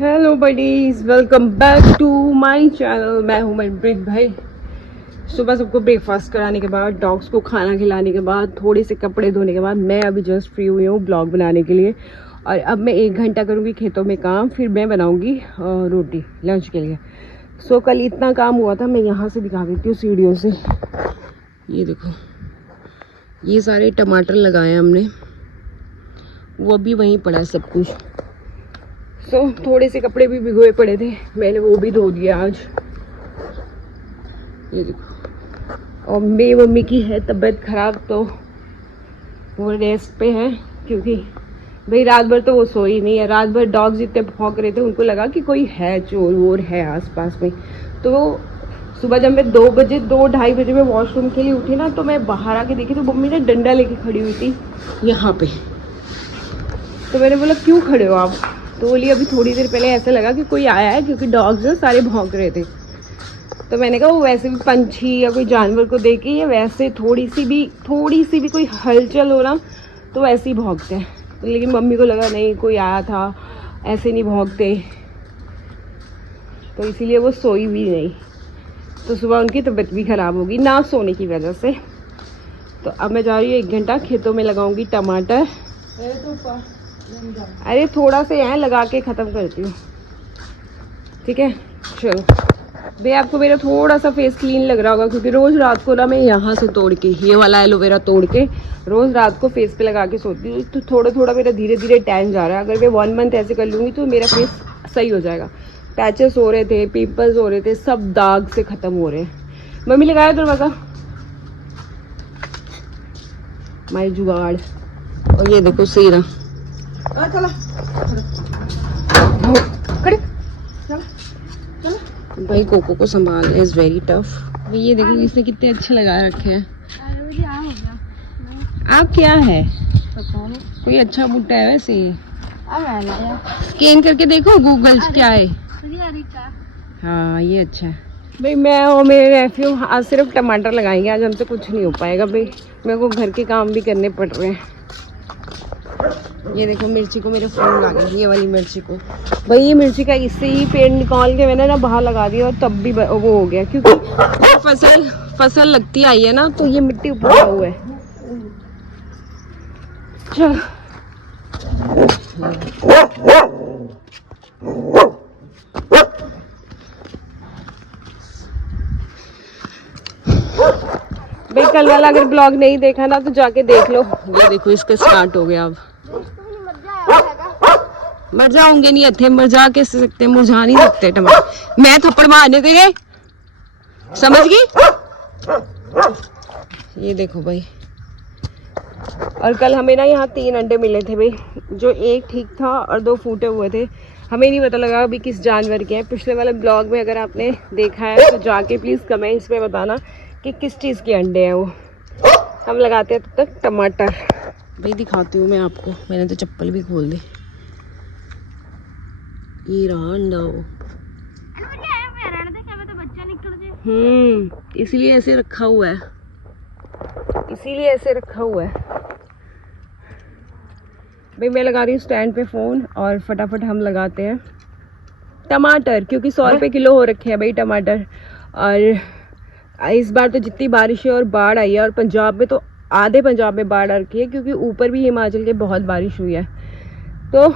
Hello buddies, welcome back to my channel. मैं हूं मनप्रीत भाई। सुबह सबको ब्रेकफास्ट कराने के बाद, डॉग्स को खाना खिलाने के बाद, थोड़े से कपड़े धोने के बाद मैं अभी जस्ट फ्री हुई हूँ ब्लॉग बनाने के लिए। और अब मैं 1 घंटा करूँगी खेतों में काम, फिर मैं बनाऊँगी रोटी लंच के लिए। सो कल इतना काम हुआ था, मैं यहाँ से दिखा देती हूँ सीढ़ियों से। ये देखो, ये सारे टमाटर लगाए हमने, वो अभी वहीं पड़ा है सब कुछ। थोड़े से कपड़े भी भिगोए पड़े थे, मैंने वो भी धो दिया आज। ये देखो, और मेरी मम्मी की है तबीयत खराब, तो वो रेस्ट पे है, क्योंकि भाई रात भर तो वो सोई नहीं है। रात भर डॉग्स इतने भौंक रहे थे, उनको लगा कि कोई है, चोर वोर है आसपास में। तो वो सुबह जब मैं 2-2:30 बजे में वॉशरूम के लिए उठी ना, तो मैं बाहर आके देखी तो मम्मी ने डंडा लेके खड़ी हुई थी यहाँ पे। तो मैंने बोला क्यों खड़े हो आप? तो बोली अभी थोड़ी देर पहले ऐसा लगा कि कोई आया है, क्योंकि डॉग्स ना सारे भौंक रहे थे। तो मैंने कहा वो वैसे भी पंछी या कोई जानवर को देख के, या वैसे थोड़ी सी भी कोई हलचल हो ना तो वैसे ही भौंकते हैं। तो लेकिन मम्मी को लगा नहीं, कोई आया था, ऐसे नहीं भौंकते, तो इसीलिए वो सोई भी नहीं। तो सुबह उनकी तबीयत भी ख़राब होगी ना सोने की वजह से। तो अब मैं जा रही हूँ 1 घंटा खेतों में लगाऊंगी टमाटर। अरे थोड़ा सा यहाँ लगा के ख़त्म करती हूँ, ठीक है? चलो भाई, आपको मेरा थोड़ा सा फेस क्लीन लग रहा होगा, क्योंकि रोज़ रात को ना मैं यहाँ से तोड़ के, ये वाला एलोवेरा तोड़ के रोज़ रात को फेस पे लगा के सोती हूँ। तो थोड़ा थोड़ा मेरा धीरे धीरे टैन जा रहा है। अगर मैं 1 मंथ ऐसे कर लूँगी तो मेरा फेस सही हो जाएगा। पैचेस हो रहे थे, पिंपल्स हो रहे थे, सब दाग से ख़त्म हो रहे हैं। मम्मी लगाया दरवाज़ा, माई जुगाड़। और ये देखो सीरा, चला भाई, कोको को संभालना इज वेरी टफ। ये देखो इसने कितने अच्छे लगा रखे हैं। आप क्या है, कोई अच्छा बूटा है वैसे? स्कैन करके देखो गूगल क्या है। हाँ ये अच्छा है भाई। मैं और मेरे नेफ्यू आज सिर्फ टमाटर लगाएंगे, आज हमसे कुछ नहीं हो पाएगा भाई। मेरे को घर के काम भी करने पड़ रहे हैं। ये देखो मिर्ची को मेरे फोन आ गए, ये वाली मिर्ची को भाई, ये मिर्ची का इससे ही पेड़ निकाल के मैंने ना बाहर लगा दिया, और तब भी वो हो गया, क्योंकि फसल लगती आई है ना, तो ये मिट्टी ऊपर हुआ है। चल भाई, कल वाला अगर ब्लॉग नहीं देखा ना तो जाके देख लो। ये देखो इसका स्टार्ट हो गया। अब मर जाओगे नहीं, इतने मुरझा के सकते, मुरझा नहीं सकते टमाटर। मैं थप्पड़ मारने तेरे, समझ गई? ये देखो भाई, और कल हमें ना यहाँ 3 अंडे मिले थे भाई, जो 1 ठीक था और 2 फूटे हुए थे। हमें नहीं पता लगा अभी किस जानवर के हैं। पिछले वाले ब्लॉग में अगर आपने देखा है तो जाके प्लीज़ कमेंट्स में बताना कि किस चीज़ के अंडे हैं वो। हम लगाते हैं तब तक टमाटर। भाई दिखाती हूँ मैं आपको, मैंने तो चप्पल भी खोल दी। ये रहा अंडा वो, इसीलिए ऐसे रखा हुआ है, भाई। मैं लगा रही हूँ स्टैंड पे फ़ोन, और फटाफट हम लगाते हैं टमाटर, क्योंकि 100 रुपये किलो हो रखे हैं भाई टमाटर। और इस बार तो जितनी बारिश है और बाढ़ आई है, और पंजाब में तो आधे पंजाब में बाढ़ आ रखी है, क्योंकि ऊपर भी हिमाचल के बहुत बारिश हुई है। तो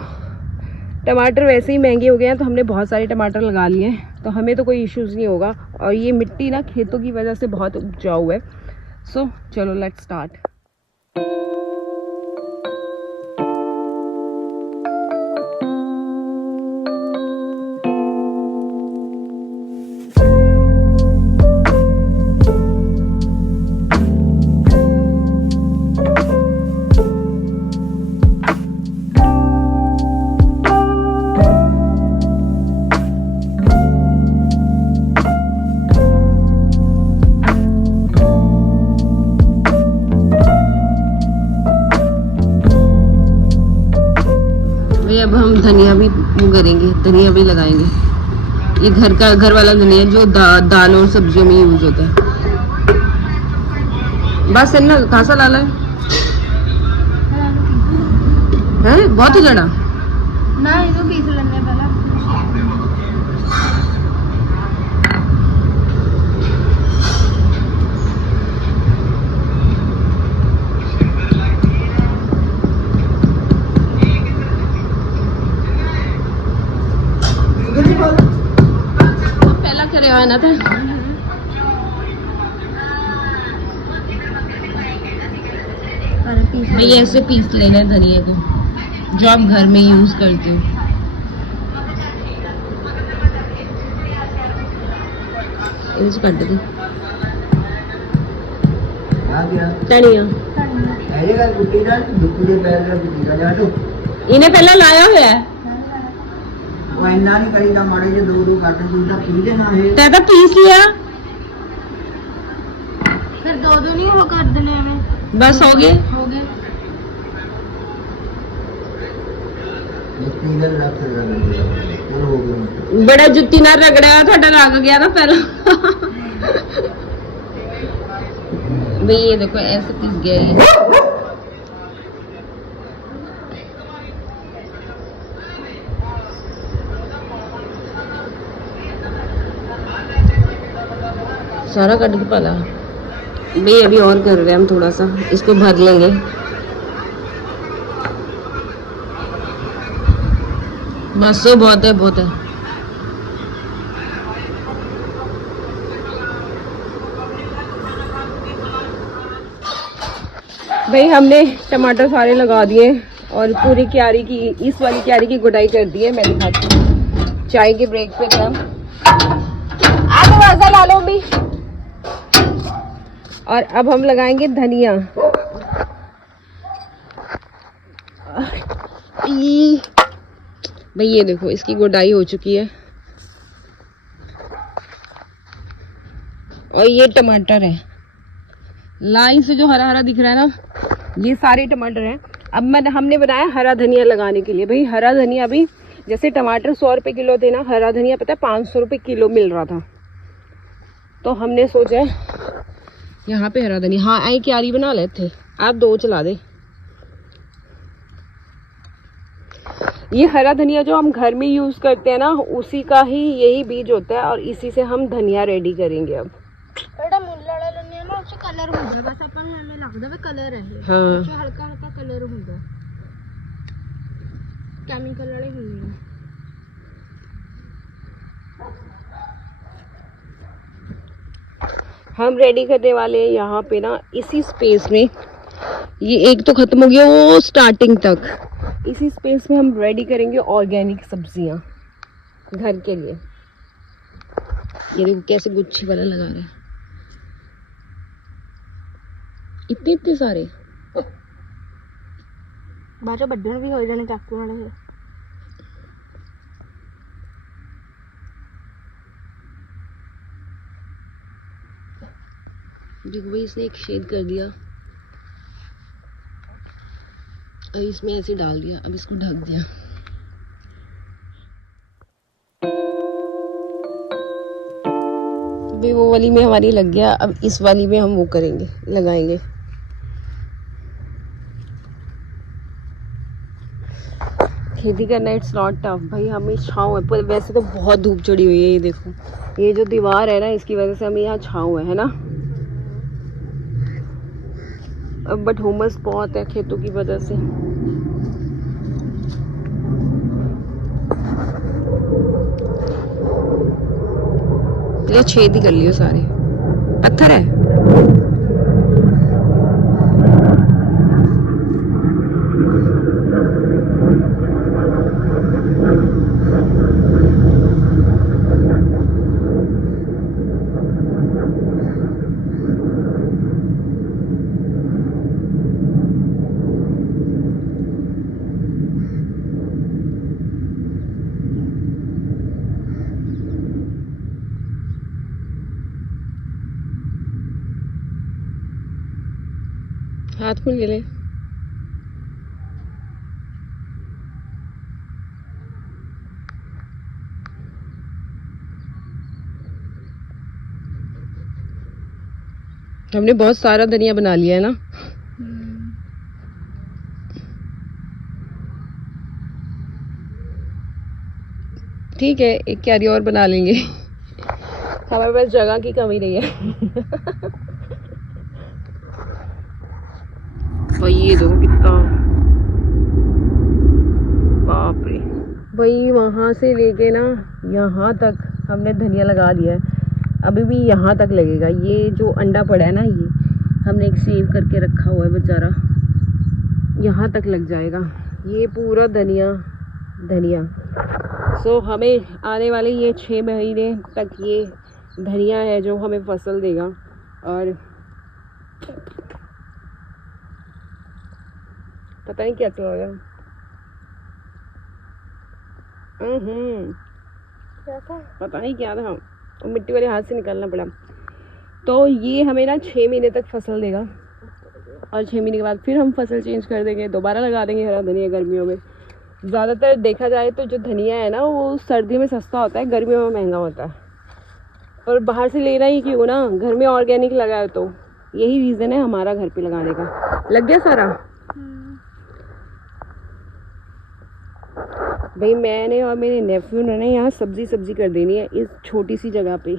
टमाटर वैसे ही महंगे हो गए हैं, तो हमने बहुत सारे टमाटर लगा लिए हैं, तो हमें तो कोई इश्यूज़ नहीं होगा। और ये मिट्टी ना खेतों की वजह से बहुत उपजाऊ है। सो चलो लेट्स स्टार्ट। अब हम धनिया भी करेंगे, धनिया भी लगाएंगे। ये घर वाला धनिया जो दाल और सब्जियों में यूज होता है। बस है ना, खासा लाला है बहुत ही जड़ा ना, ये तो पीस लेने पहला। लेवाना था। भाई ऐसे पीस लेना है धनिया को, जो आप घर में यूज करते हो। इसे काट दो धनिया। इन्हें पहले लाया हुआ है तो पीस लिया, फिर दो नहीं वो कर देने में, बस हो गए। बड़ा जुत्ती ना रगड़ा थोड़ा लग गया ना पहला। भाई ये देखो ऐसे पिस गया ये। सारा कट के पाला भाई। अभी और कर रहे हैं हम, थोड़ा सा इसको भर लेंगे। बस बहुत है, बहुत है। भाई हमने टमाटर सारे लगा दिए और पूरी क्यारी की, इस वाली क्यारी की गुडाई कर दी है। मैं दिखाती हूँ। चाय के ब्रेक पे थे हम। आप आवाज़ ला लो भी। और अब हम लगाएंगे धनिया। भाई ये देखो इसकी गुडाई हो चुकी है। और ये टमाटर है, लाइन से जो हरा हरा दिख रहा है ना, ये सारे टमाटर हैं। अब हमने बनाया हरा धनिया लगाने के लिए। भाई हरा धनिया भी, जैसे टमाटर 100 रुपये किलो थे ना, हरा धनिया पता है 500 रुपये किलो मिल रहा था। तो हमने सोचा यहाँ पे हरा धनिया, हाँ आई क्यारी बना लेते। आप 2 चला दे। ये हरा धनिया जो हम घर में यूज करते हैं ना, उसी का ही यही बीज होता है और इसी से हम धनिया रेडी करेंगे। अब कलर होगा, बस अपन हमें लगता है कलर है। हाँ हल्का हल्का कलर होगा, केमिकल वाले होंगे। हम रेडी करने वाले हैं यहाँ पे ना, इसी स्पेस में। ये एक तो खत्म हो गया वो स्टार्टिंग तक। इसी स्पेस में हम रेडी करेंगे ऑर्गेनिक सब्जियां घर के लिए। ये देखो कैसे गुच्छे वाला लगा रहे हैं, इतने इतने सारे। बाजू बड्डे भी हो जाने चाकू वाले से। देखो भाई इसने एक शेड कर दिया और इसमें ऐसे डाल दिया। अब इसको ढक दिया। भाई वो वाली में हमारी लग गया, अब इस वाली में हम वो करेंगे, लगाएंगे। खेती करना इट्स नॉट टफ भाई। हमें छाँव है, पर वैसे तो बहुत धूप चढ़ी हुई है। ये देखो ये जो दीवार है ना, इसकी वजह से हमें यहाँ छाँव है ना। अब बट हुमस बहुत है खेतों की वजह से। ये छेद ही कर लियो, सारे पत्थर है। हाथ में ले ले। हमने बहुत सारा धनिया बना लिया है ना। ठीक है, एक क्यारी और बना लेंगे। हमारे पास जगह की कमी नहीं है। भाई ये देखो कितना, बाप रे। भाई वहां से लेके ना यहाँ तक हमने धनिया लगा दिया है। अभी भी यहाँ तक लगेगा। ये जो अंडा पड़ा है ना, ये हमने एक सेव करके रखा हुआ है बेचारा, यहाँ तक लग जाएगा। ये पूरा धनिया सो हमें आने वाले ये 6 महीने तक ये धनिया है जो हमें फसल देगा। और पता नहीं क्या होगा। पता नहीं क्या था, मिट्टी वाले हाथ से निकालना पड़ा। तो ये हमें ना 6 महीने तक फसल देगा और 6 महीने के बाद फिर हम फसल चेंज कर देंगे, दोबारा लगा देंगे हरा धनिया गर्मियों में। ज़्यादातर देखा जाए तो जो धनिया है ना वो सर्दी में सस्ता होता है, गर्मियों में महंगा होता है। और बाहर से लेना ही क्यों ना, घर में ऑर्गेनिक लगाए। तो यही रीज़न है हमारा घर पे लगाने का। लग गया सारा भाई। मैंने और मेरे नेफ्यू ने यहाँ सब्जी कर देनी है इस छोटी सी जगह पे।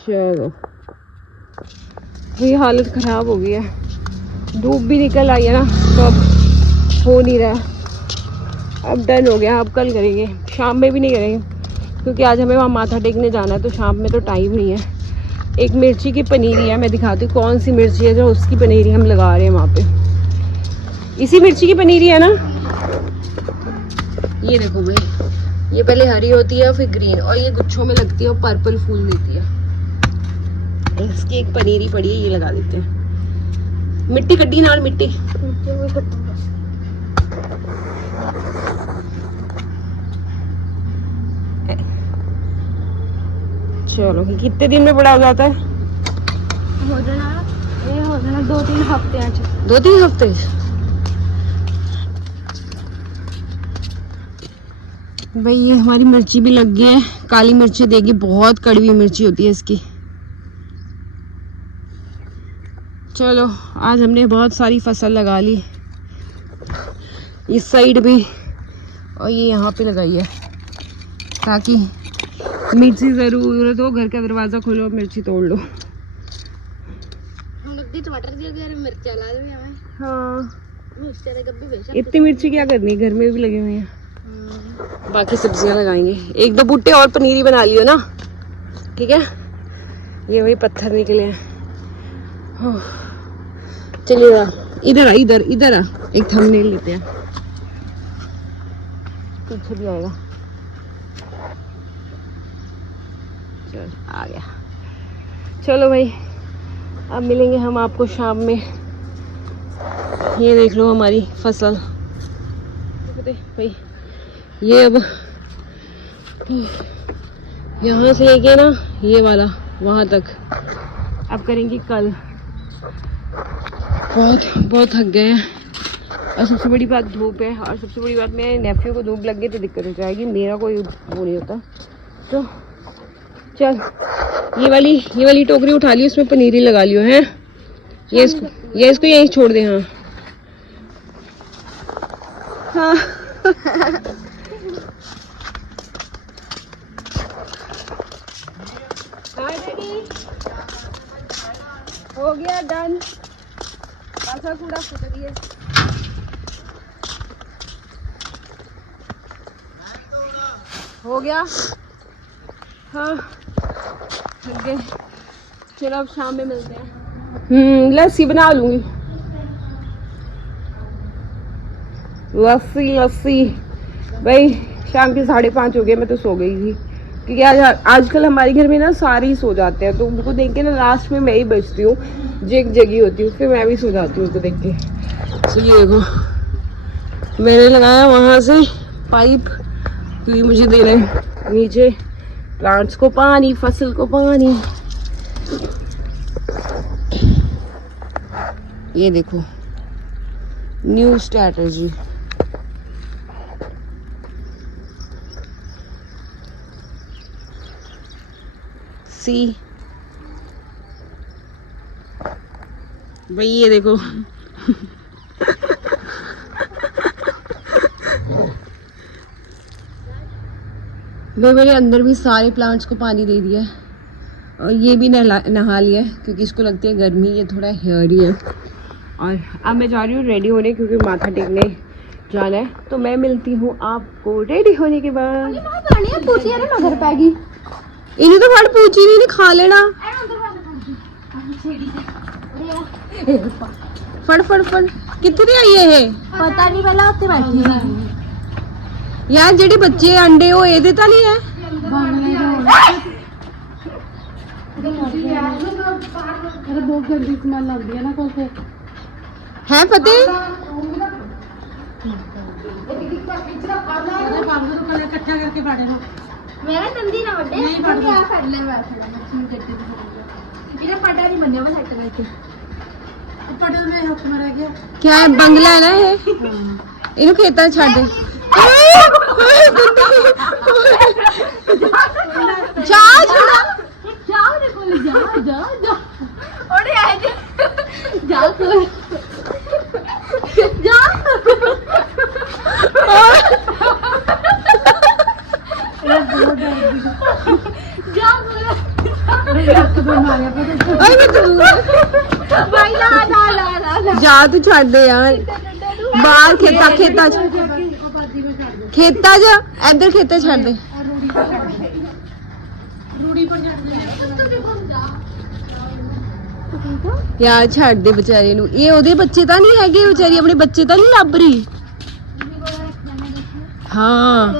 चलो ये हालत ख़राब हो गई है, धूप भी निकल आई है ना, तो अब हो नहीं रहा। अब डन हो गया, अब कल करेंगे, शाम में भी नहीं करेंगे क्योंकि आज हमें वहाँ माथा टेकने जाना है, तो शाम में तो टाइम नहीं है। एक मिर्ची की पनीरी है, मैं दिखाती हूँ कौन सी मिर्ची है जो उसकी पनीरी हम लगा रहे हैं वहाँ पे। इसी मिर्ची की पनीरी है ना, ये देखो भाई, ये पहले हरी होती है फिर ग्रीन, और ये गुच्छों में लगती है और पर्पल फूल देती है। इसकी एक पनीरी पड़ी है, ये लगा देते हैं। मिट्टी कड्डी नाल मिट्टी चलो कितने दिन में बड़ा हो जाता है? हो जाना 2-3 हफ्ते। 2-3 हफ्ते। भाई ये हमारी मिर्ची भी लग गई है, काली मिर्ची देगी, बहुत कड़वी मिर्ची होती है इसकी। चलो आज हमने बहुत सारी फसल लगा ली, इस साइड भी और ये यहाँ पे लगाई है, ताकि मिर्ची ज़रूरत हो घर का दरवाज़ा खोलो मिर्ची तोड़ लो। टमाटर मिर्चा ला दे। हाँ इतनी मिर्ची क्या करनी है, घर में भी लगे हुए हैं। बाकी सब्जियां लगाएंगे, 1-2 बूटे और पनीरी बना लियो ना, ठीक है। ये वही पत्थर निकले हैं। चलिए इधर आ, इधर आ, एक थंबनेल लेते हैं, पीछे भी आएगा। चल आ गया। चलो भाई अब मिलेंगे हम आपको शाम में। ये देख लो हमारी फसल भाई, ये अब यहाँ से लेके ना ये वाला वहाँ तक अब करेंगे कल। बहुत थक गए हैं, और सबसे बड़ी बात धूप है, और सबसे बड़ी बात मेरे नेफ्यू को धूप लग गई तो दिक्कत हो जाएगी, मेरा कोई वो नहीं होता। तो चल ये वाली टोकरी उठा ली, उसमें पनीरी लगा लियो है। ये इसको यहीं छोड़ दे। हाँ हो गया डन, ऐसा कूड़ा फूट दिए। हो गया हाँ, थक गए। चलो अब शाम में मिलते हैं। लस्सी बना लूंगी, लस्सी भाई। शाम के 5:30 हो गए, मैं तो सो गई थी क्योंकि आजकल हमारे घर में ना सारे ही सो जाते हैं, तो उनको देख के ना लास्ट में मैं ही बचती हूँ, जगी होती हूँ, फिर मैं भी सो जाती हूँ उनको देख के। तो ये देखो मैंने लगाया वहाँ से पाइप, तो ये मुझे दे रहे हैं नीचे प्लांट्स को पानी, फसल को पानी। ये देखो न्यू स्ट्रैटेजी। सी भाई ये देखो मैंने अंदर भी सारे प्लांट्स को पानी दे दिया है, और ये भी नहा लिया है क्योंकि इसको लगती है गर्मी, ये थोड़ा हेयरी है। और अब मैं जा रही हूँ रेडी होने, क्योंकि माथा टेकने जाना है, तो मैं मिलती हूँ आपको रेडी होने के बाद। पूछी अरे मगर पैगी इन्हें तो फट पूछी नहीं, खा लेना। फट फट फट कितने आई है? पता नहीं पहला उत्ते बैठी यार जेडे बच्चे अंडे हो ये तो नहीं है। अरे बहुत गंदी स्मेल आती है ना कल से। है फतेह इकट्ठा करके बाड़े ना मेरा नंदी ना बटे नहीं पड़ गया कर ले बैठ मछली कट्टे इधर पटा नहीं बनने में सेट करके पटल में हाथ में रह गया। क्या है? बंगला है ना ये? इन्हें खेता छाड़ दे। जा जाओ रे बोले जा जा जा ओड़े आए जा जा जा जा तू छाड़ दे यार बाहर खेता खेता खेता जा इधर खेता छाड़ दे यार छाड़ दे बेचारे नू। ये ओदे बच्चे तो नहीं है बेचारी अपने बच्चे तो नहीं लभ रही। हाँ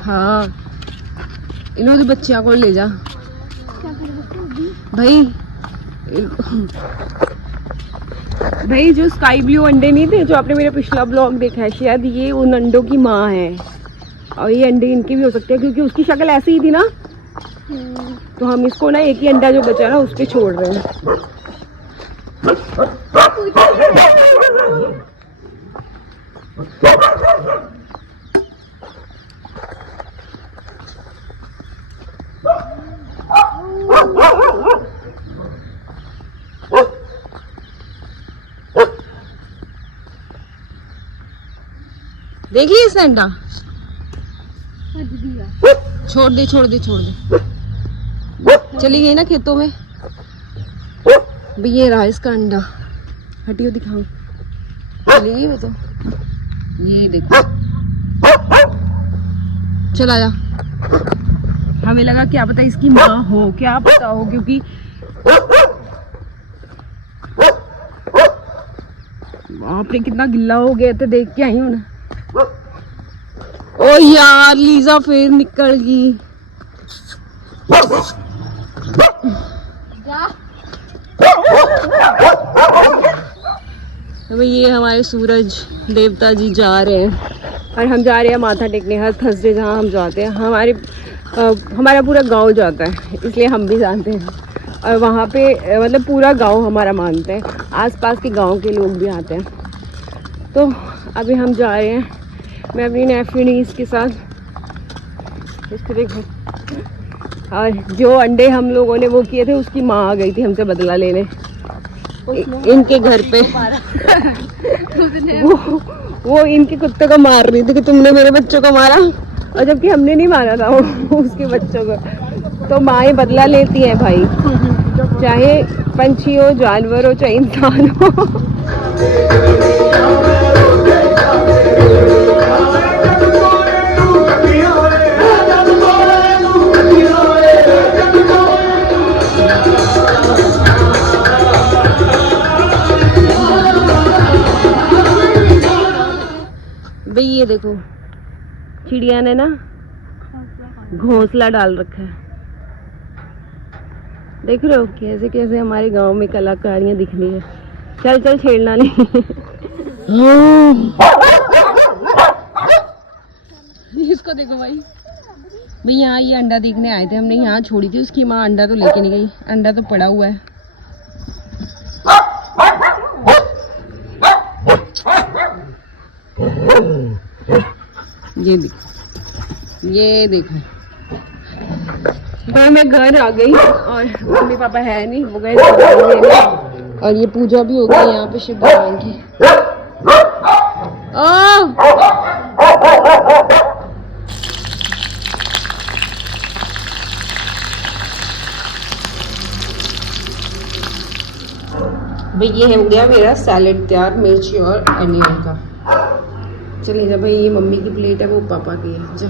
हाँ इन्हों दे बच्चियां को ले जा भाई। भाई जो स्काई ब्लू अंडे नहीं थे जो आपने मेरा पिछला ब्लॉग देखा है, शायद ये उन अंडों की माँ है और ये अंडे इनके भी हो सकते हैं क्योंकि उसकी शक्ल ऐसी ही थी ना। तो हम इसको ना एक ही अंडा जो बचा ना उस पे छोड़ रहे हैं। देख लिया इस अंडा? छोड़ दे छोड़ दे छोड़ दे। चली गई ना खेतों में। ये रहा इसका अंडा। हटियो दिखाऊं। चली गई वो तो। ये देखो चला जा। हमें लगा क्या पता इसकी माँ हो, क्या पता हो, क्योंकि आपने कितना गिल्ला हो गया तो देख के आई हूं ना। ओ यार लीजा फिर निकल गई। तो ये हमारे सूरज देवता जी जा रहे हैं और हम जा रहे हैं माथा टेकने। हर थर्सडे जहाँ हम जाते हैं हमारा पूरा गांव जाता है, इसलिए हम भी जानते हैं। और वहाँ पे मतलब पूरा गांव हमारा मानते हैं, आसपास के गांव के लोग भी आते हैं। तो अभी हम जा रहे हैं, मैं अपनी नेफ्यू नीस के साथ। इसको देखो। और जो अंडे हम लोगों ने वो किए थे उसकी माँ आ गई थी हमसे बदला लेने इनके घर पे। वो इनके कुत्ते को मार रही थी कि तुमने मेरे बच्चों को मारा, और जबकि हमने नहीं मारा था वो उसके बच्चों को। तो माएँ बदला लेती हैं भाई, चाहे पंछी हो, जानवर हो, चाहे इंसान हो। भाई ये देखो चिड़िया ने ना घोंसला डाल रखा है। देख रहे हो कैसे कैसे हमारे गांव में कलाकारियां दिख रही है। चल चल छेड़ना नहीं। इसको देखो भाई। भाई यहाँ ये अंडा देखने आए थे, हमने यहाँ छोड़ी थी, उसकी माँ अंडा तो लेके नहीं गई, अंडा तो पड़ा हुआ है। ये देखो भाई मैं घर आ गई और मम्मी पापा है नहीं, वो गए लेने। और ये पूजा भी हो गई यहाँ पे शिव भगवान की। भाई ये हो गया मेरा सैलेड तैयार, मिर्ची और अनियन का। चलिए जा भाई, ये मम्मी की प्लेट है, वो पापा की है। जा